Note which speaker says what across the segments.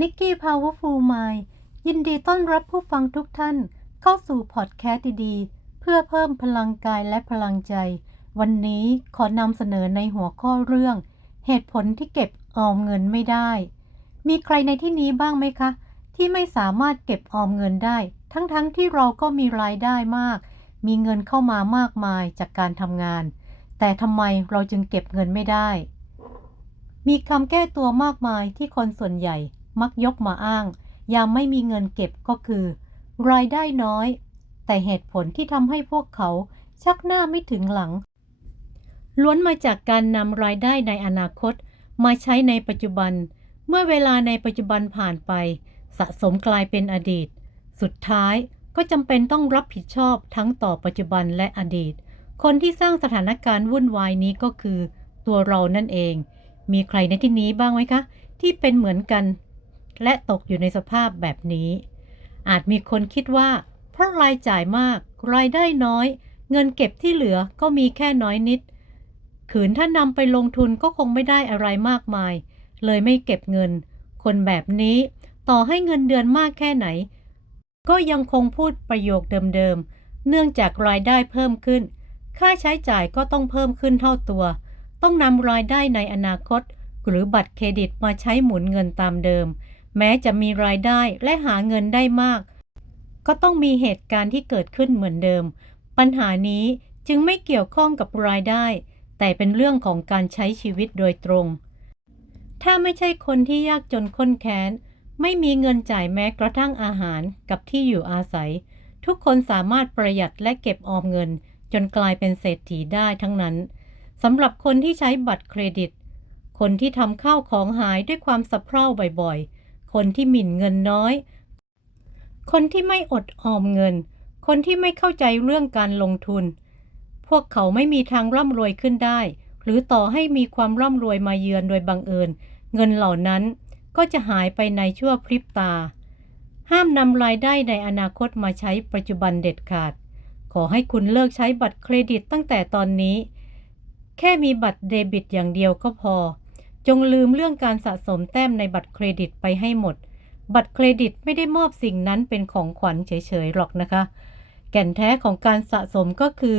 Speaker 1: นิกกี้พาวเวอร์ฟูลไมยินดีต้อนรับผู้ฟังทุกท่านเข้าสู่พอดแคสต์ดีๆ เพื่อเพิ่มพลังกายและพลังใจ วันนี้ขอนำเสนอในหัวข้อเรื่อง เหตุผลที่เก็บออมเงินไม่ได้ มีใครในที่นี้บ้างไหมคะ ที่ไม่สามารถเก็บออมเงินได้ ทั้งๆทที่เราก็มีรายได้มาก มีเงินเข้ามามากมายจากการทำงาน แต่ทำไมเราจึงเก็บเงินไม่ได้ มีคำแก้ตัวมากมายที่คนส่วนใหญ่ มักยกมาอ้าง ยามไม่มีเงินเก็บก็คือ รายได้น้อย แต่เหตุผลที่ทำให้พวกเขาชักหน้าไม่ถึงหลัง ล้วนมาจากการนำรายได้ในอนาคต มาใช้ในปัจจุบัน เมื่อเวลาในปัจจุบันผ่านไป สะสมกลายเป็นอดีต สุดท้ายก็จำเป็นต้องรับผิดชอบทั้งต่อปัจจุบันและอดีต คนที่สร้างสถานการณ์วุ่นวายนี้ก็คือ ตัวเรานั่นเอง มีใครในที่นี้บ้างไหมคะ ที่เป็นเหมือนกัน และตกอยู่ในสภาพแบบนี้ อาจมีคนคิดว่า เพราะรายจ่ายมาก รายได้น้อย เงินเก็บที่เหลือก็มีแค่น้อยนิด ขืนถ้านำไปลงทุนก็คงไม่ได้อะไรมากมาย เลยไม่เก็บเงิน คนแบบนี้ต่อให้เงินเดือนมากแค่ไหน ก็ยังคงพูดประโยคเดิมๆ เนื่องจากรายได้เพิ่มขึ้น ค่าใช้จ่ายก็ต้องเพิ่มขึ้นเท่าตัว ต้องนำรายได้ในอนาคต หรือบัตรเครดิตมาใช้หมุนเงินตามเดิม แม้จะมีรายได้และหาเงินได้มาก ก็ต้องมีเหตุการณ์ที่เกิดขึ้นเหมือนเดิม ปัญหานี้จึงไม่เกี่ยวข้องกับรายได้ แต่เป็นเรื่องของการใช้ชีวิตโดยตรง ถ้าไม่ใช่คนที่ยากจนค้นแค้น ไม่มีเงินจ่ายแม้กระทั่งอาหารกับที่อยู่อาศัย ทุกคนสามารถประหยัดและเก็บออมเงิน จนกลายเป็นเศรษฐีได้ทั้งนั้นสำหรับคนที่ใช้บัตรเครดิต คนที่ทำข้าวของหายด้วยความสะเพร่าบ่อย คนที่หมิ่นเงินน้อย คนที่ไม่อดออมเงิน คนที่ไม่เข้าใจเรื่องการลงทุน พวกเขาไม่มีทางร่ำรวยขึ้นได้ หรือต่อให้มีความร่ำรวยมาเยือนโดยบังเอิญ เงินเหล่านั้นก็จะหายไปในชั่วพริบตา ห้ามนำรายได้ในอนาคตมาใช้ปัจจุบันเด็ดขาด ขอให้คุณเลิกใช้บัตรเครดิตตั้งแต่ตอนนี้ แค่มีบัตรเดบิตอย่างเดียวก็พอ จงลืมเรื่องการสะสมแต้มในบัตรเครดิตไปให้หมด บัตรเครดิตไม่ได้มอบสิ่งนั้นเป็นของขวัญเฉยๆหรอกนะคะ แก่นแท้ของการสะสมก็คือ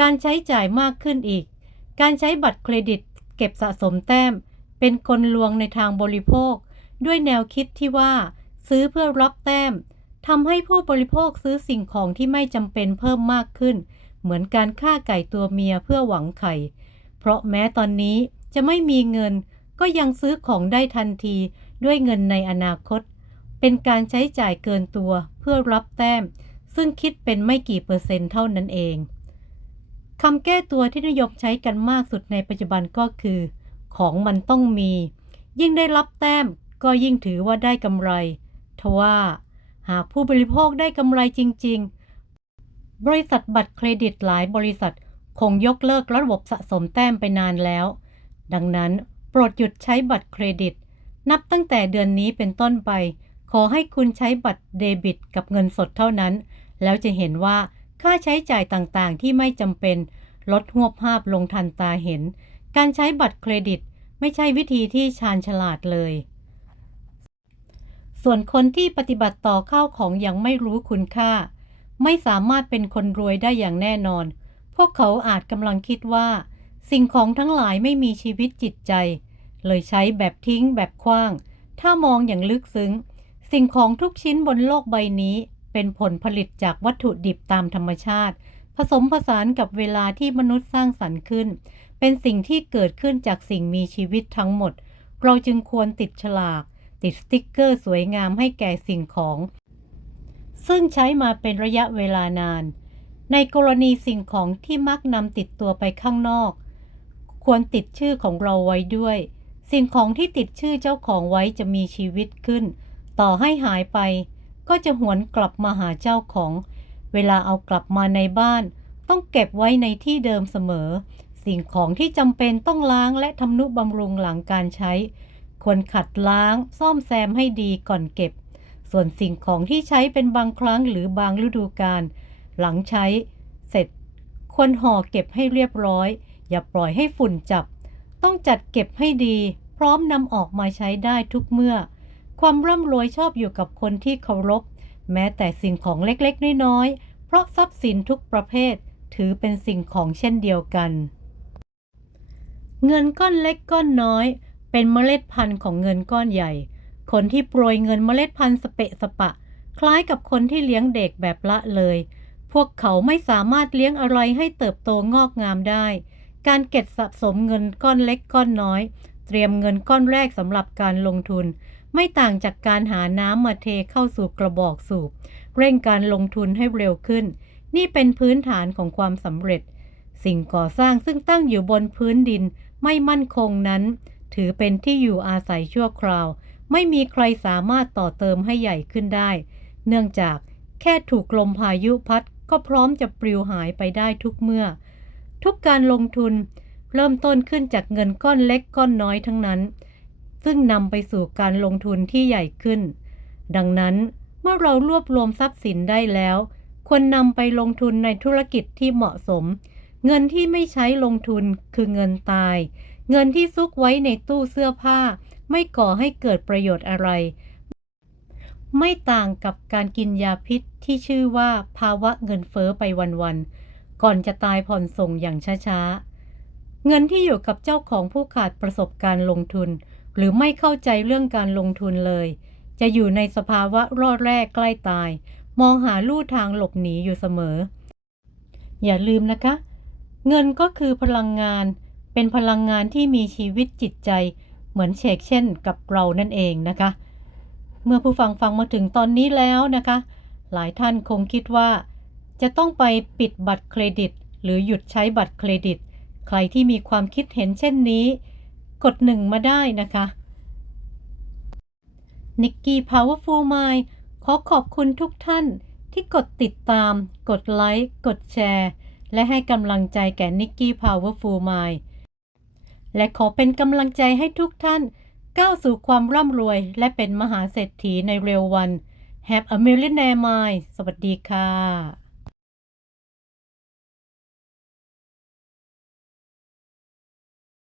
Speaker 1: การใช้จ่ายมากขึ้นอีก การใช้บัตรเครดิต เก็บสะสมแต้ม เป็นกลลวงในทางบริโภค ด้วยแนวคิดที่ว่า ซื้อเพื่อรับแต้มทำให้ผู้บริโภคซื้อสิ่งของที่ไม่จำเป็นเพิ่มมากขึ้น เหมือนการฆ่าไก่ตัวเมียเพื่อหวังไข่ เพราะแม้ตอนนี้จะไม่มีเงิน ก็ยังซื้อของได้ทันทีด้วยเงินในอนาคต เป็นการใช้จ่ายเกินตัวเพื่อรับแต้ม ซึ่งคิดเป็นไม่กี่เปอร์เซ็นต์เท่านั้นเองคำแก้ตัวที่นิยมใช้กันมากสุดในปัจจุบันก็คือ ของมันต้องมี ยิ่งได้รับแต้มก็ยิ่งถือว่าได้กำไร ทว่า หากผู้บริโภคได้กำไรจริง ๆ บริษัทบัตรเครดิตหลายบริษัทคงยกเลิกระบบสะสมแต้มไปนานแล้ว ดังนั้น โปรดหยุดใช้บัตรเครดิต นับตั้งแต่เดือนนี้เป็นต้นไป ขอให้คุณใช้บัตรเดบิตกับเงินสดเท่านั้น แล้วจะเห็นว่าค่าใช้จ่ายต่างๆ ที่ไม่จำเป็น ลดหวบภาพลงทันตาเห็น การใช้บัตรเครดิตไม่ใช่วิธีที่ชาญฉลาดเลย ส่วนคนที่ปฏิบัติต่อข้าวของอย่างไม่รู้คุณค่า ไม่สามารถเป็นคนรวยได้อย่างแน่นอน พวกเขาอาจกำลังคิดว่า สิ่งของทั้งหลายไม่มีชีวิตจิตใจ เลยใช้แบบทิ้งแบบคว้าง ถ้ามองอย่างลึกซึ้ง สิ่งของทุกชิ้นบนโลกใบนี้ เป็นผลผลิตจากวัตถุดิบตามธรรมชาติ ผสมผสานกับเวลาที่มนุษย์สร้างสรรค์ขึ้น เป็นสิ่งที่เกิดขึ้นจากสิ่งมีชีวิตทั้งหมด เราจึงควรติดฉลาก ติดสติ๊กเกอร์สวยงามให้แก่สิ่งของ ซึ่งใช้มาเป็นระยะเวลานาน ในกรณีสิ่งของที่มักนำติดตัวไปข้างนอก ควรติดชื่อของเราไว้ด้วย สิ่งของที่ติดชื่อเจ้าของไว้จะมีชีวิตขึ้น ต่อให้หายไป ก็จะหวนกลับมาหาเจ้าของ เวลาเอากลับมาในบ้าน ต้องเก็บไว้ในที่เดิมเสมอ สิ่งของที่จำเป็นต้องล้างและทำนุบำรุงหลังการใช้ ควรขัดล้างซ่อมแซมให้ดีก่อนเก็บ ส่วนสิ่งของที่ใช้เป็นบางครั้งหรือบางฤดูกาลหลังใช้ เสร็จควรห่อเก็บให้เรียบร้อย อย่าปล่อยให้ฝุ่นจับ ต้องจัดเก็บให้ดี พร้อมนำออกมาใช้ได้ทุกเมื่อ ความร่ำรวยชอบอยู่กับคนที่เคารพ แม้แต่สิ่งของเล็กๆ น้อยๆ เพราะทรัพย์สินทุกประเภท ถือเป็นสิ่งของเช่นเดียวกัน เงินก้อนเล็กก้อนน้อย เป็นเมล็ดพันธุ์ของเงินก้อนใหญ่ คนที่โปรยเงินเมล็ดพันธุ์สเปะสปะ คล้ายกับคนที่เลี้ยงเด็กแบบละเลยพวกเขาไม่สามารถเลี้ยงอะไรให้เติบโตงอกงามได้ การเก็บสะสมเงินก้อนเล็กก้อนน้อย เตรียมเงินก้อนแรกสำหรับการลงทุน ไม่ต่างจากการหาน้ำมาเทเข้าสู่กระบอกสูบ เร่งการลงทุนให้เร็วขึ้น นี่เป็นพื้นฐานของความสำเร็จ สิ่งก่อสร้างซึ่งตั้งอยู่บนพื้นดินไม่มั่นคงนั้น ถือเป็นที่อยู่อาศัยชั่วคราว ไม่มีใครสามารถต่อเติมให้ใหญ่ขึ้นได้ เนื่องจากแค่ถูกลมพายุพัดก็พร้อมจะปลิวหายไปได้ทุกเมื่อ ทุกการลงทุนเริ่มต้นขึ้นจากเงินก้อนเล็กก้อนน้อยทั้งนั้น ซึ่งนำไปสู่การลงทุนที่ใหญ่ขึ้น ดังนั้นเมื่อเรารวบรวมทรัพย์สินได้แล้ว ควรนำไปลงทุนในธุรกิจที่เหมาะสม เงินที่ไม่ใช้ลงทุนคือเงินตาย เงินที่ซุกไว้ในตู้เสื้อผ้า ไม่ก่อให้เกิดประโยชน์อะไร ไม่ต่างกับการกินยาพิษที่ชื่อว่าภาวะเงินเฟ้อไปวันๆ ก่อนจะตายผ่อนส่งอย่างช้าๆ เงินที่อยู่กับเจ้าของผู้ขาดประสบการณ์ลงทุน หรือไม่เข้าใจเรื่องการลงทุนเลย จะอยู่ในสภาวะรอดแรกใกล้ตาย มองหาลู่ทางหลบหนีอยู่เสมอ อย่าลืมนะคะ เงินก็คือพลังงาน เป็นพลังงานที่มีชีวิตจิตใจ เหมือนเชกเช่นกับเรานั่นเองนะคะ เมื่อผู้ฟังฟังมาถึงตอนนี้แล้วนะคะ หลายท่านคงคิดว่า จะต้องไปปิดบัตรเครดิต หรือหยุดใช้บัตรเครดิต ใครที่มีความคิดเห็นเช่นนี้ กดหนึ่งมาได้นะคะนิกกี้ Powerful Mind ขอขอบคุณทุกท่านที่กดติดตาม กดไลค์ กดแชร์ และให้กำลังใจแก่นิกกี้ Powerful Mind และขอเป็นกำลังใจให้ทุกท่าน ก้าวสู่ความร่ำรวยและเป็นมหาเศรษฐีในเร็ววัน Have a millionaire mind สวัสดีค่ะ